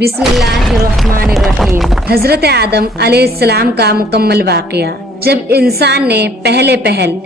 بسم اللہ الرحمن الرحیم۔ حضرت آدم علیہ السلام کا مکمل واقعہ۔ جب انسان نے پہل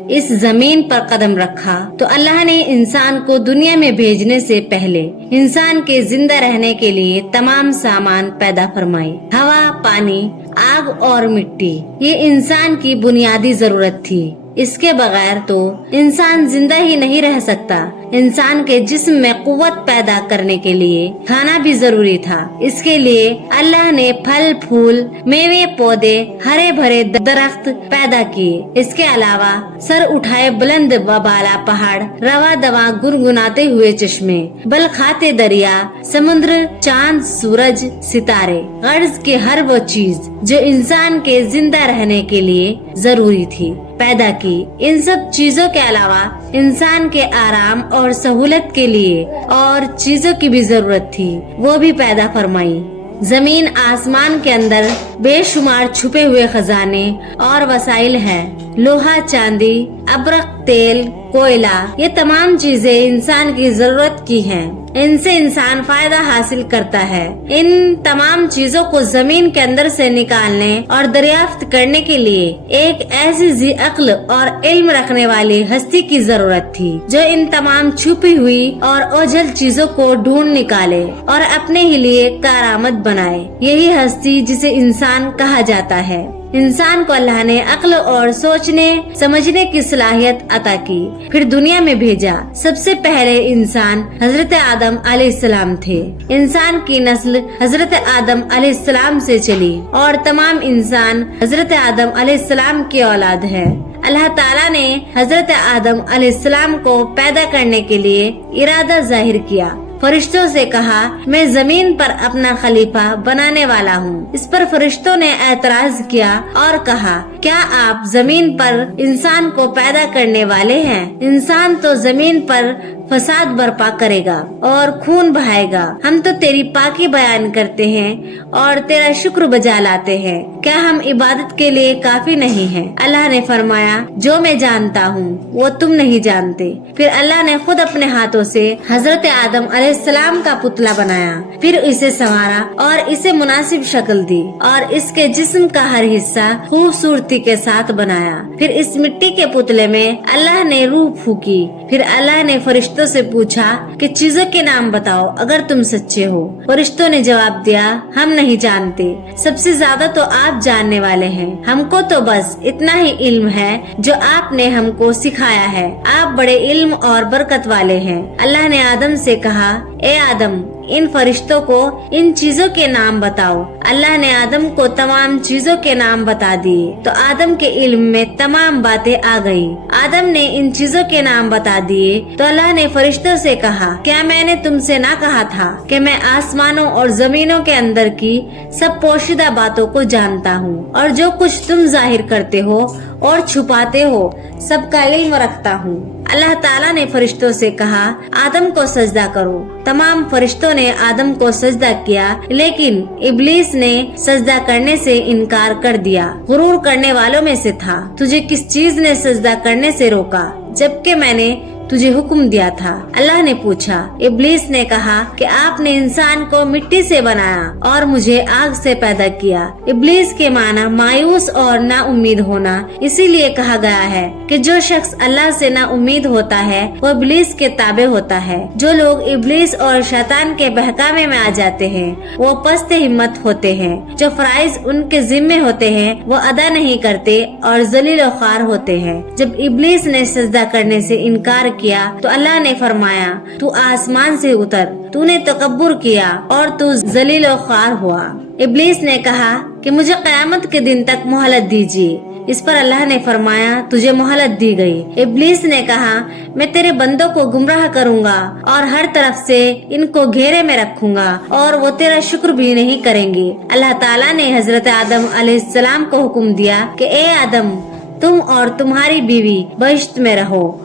اس زمین پر قدم رکھا تو اللہ نے انسان کو دنیا میں بھیجنے سے پہلے انسان کے زندہ رہنے کے لیے تمام سامان پیدا فرمائی۔ ہوا، پانی، آگ اور مٹی، یہ انسان کی بنیادی ضرورت تھی۔ اس کے بغیر تو انسان زندہ ہی نہیں رہ سکتا۔ انسان کے جسم میں قوت پیدا کرنے کے لیے کھانا بھی ضروری تھا۔ اس کے لیے اللہ نے پھل پھول، میوے، پودے، ہرے بھرے درخت پیدا کیے۔ اس کے علاوہ سر اٹھائے بلند و بالا پہاڑ، رواں دواں گنگناتے ہوئے چشمے، بل کھاتے دریا، سمندر، چاند، سورج، ستارے، غرض کی ہر وہ چیز جو انسان کے زندہ رہنے کے لیے ضروری تھی پیدا کی۔ ان سب چیزوں کے علاوہ انسان کے آرام اور سہولت کے لیے اور چیزوں کی بھی ضرورت تھی، وہ بھی پیدا فرمائی۔ زمین آسمان کے اندر بے شمار چھپے ہوئے خزانے اور وسائل ہیں۔ لوہا، چاندی، ابرق، تیل، کوئلہ، یہ تمام چیزیں انسان کی ضرورت کی ہیں۔ ان سے انسان فائدہ حاصل کرتا ہے۔ ان تمام چیزوں کو زمین کے اندر سے نکالنے اور دریافت کرنے کے لیے ایک ایسی ذی عقل اور علم رکھنے والی ہستی کی ضرورت تھی جو ان تمام چھپی ہوئی اور اوجھل چیزوں کو ڈھونڈ نکالے اور اپنے ہی لیے کارآمد بنائے۔ یہی ہستی جسے انسان کہا جاتا ہے۔ انسان کو اللہ نے عقل اور سوچنے سمجھنے کی صلاحیت عطا کی، پھر دنیا میں بھیجا۔ سب سے پہلے انسان حضرت آدم علیہ السلام تھے۔ انسان کی نسل حضرت آدم علیہ السلام سے چلی اور تمام انسان حضرت آدم علیہ السلام کی اولاد ہے۔ اللہ تعالیٰ نے حضرت آدم علیہ السلام کو پیدا کرنے کے لیے ارادہ ظاہر کیا۔ فرشتوں سے کہا، میں زمین پر اپنا خلیفہ بنانے والا ہوں۔ اس پر فرشتوں نے اعتراض کیا اور کہا، کیا آپ زمین پر انسان کو پیدا کرنے والے ہیں؟ انسان تو زمین پر فساد برپا کرے گا اور خون بہائے گا۔ ہم تو تیری پاکی بیان کرتے ہیں اور تیرا شکر بجا لاتے ہیں۔ کیا ہم عبادت کے لیے کافی نہیں ہیں؟ اللہ نے فرمایا، جو میں جانتا ہوں وہ تم نہیں جانتے۔ پھر اللہ نے خود اپنے ہاتھوں سے حضرت آدم علیہ السلام کا پتلا بنایا، پھر اسے سنوارا اور اسے مناسب شکل دی اور اس کے جسم کا ہر حصہ خوبصورتی کے ساتھ بنایا۔ پھر اس مٹی کے پتلے میں اللہ نے روح پھونکی۔ پھر اللہ نے فرشتوں سے پوچھا کہ چیزوں کے نام بتاؤ اگر تم سچے ہو۔ فرشتوں نے جواب دیا، ہم نہیں جانتے، سب سے زیادہ تو آپ جاننے والے ہیں۔ ہم کو تو بس اتنا ہی علم ہے جو آپ نے ہم کو سکھایا ہے۔ آپ بڑے علم اور برکت والے ہیں۔ اللہ نے آدم سے کہا، اے آدم، ان فرشتوں کو ان چیزوں کے نام بتاؤ۔ اللہ نے آدم کو تمام چیزوں کے نام بتا دیے تو آدم کے علم میں تمام باتیں آ گئی۔ آدم نے ان چیزوں کے نام بتا دیے تو اللہ نے فرشتوں سے کہا، کیا میں نے تم سے نہ کہا تھا کہ میں آسمانوں اور زمینوں کے اندر کی سب پوشیدہ باتوں کو جانتا ہوں اور جو کچھ تم ظاہر کرتے ہو اور چھپاتے ہو سب کا علم رکھتا ہوں۔ اللہ تعالیٰ نے فرشتوں سے کہا، آدم کو سجدہ کرو۔ تمام فرشتوں نے آدم کو سجدہ کیا، لیکن ابلیس نے سجدہ کرنے سے انکار کر دیا۔ غرور کرنے والوں میں سے تھا۔ تجھے کس چیز نے سجدہ کرنے سے روکا جبکہ میں نے تجھے حکم دیا تھا؟ اللہ نے پوچھا۔ ابلیس نے کہا کہ آپ نے انسان کو مٹی سے بنایا اور مجھے آگ سے پیدا کیا۔ ابلیس کے معنی مایوس اور نا امید ہونا، اسی لیے کہا گیا ہے کہ جو شخص اللہ سے نا امید ہوتا ہے وہ ابلیس کے تابع ہوتا ہے۔ جو لوگ ابلیس اور شیطان کے بہکامے میں آ جاتے ہیں وہ پست ہمت ہوتے ہیں۔ جو فرائض ان کے ذمے ہوتے ہیں وہ ادا نہیں کرتے اور ذلیل و خوار ہوتے ہیں۔ جب ابلیس نے سجدہ کرنے سے انکار کیا تو اللہ نے فرمایا، تو آسمان سے اتر، تو نے تکبر کیا اور تو ذلیل و خوار ہوا۔ ابلیس نے کہا کہ مجھے قیامت کے دن تک مہلت دیجیے۔ اس پر اللہ نے فرمایا، تجھے مہلت دی گئی۔ ابلیس نے کہا، میں تیرے بندوں کو گمراہ کروں گا اور ہر طرف سے ان کو گھیرے میں رکھوں گا اور وہ تیرا شکر بھی نہیں کریں گے۔ اللہ تعالیٰ نے حضرت آدم علیہ السلام کو حکم دیا کہ اے آدم، تم اور تمہاری بیوی بہشت میں رہو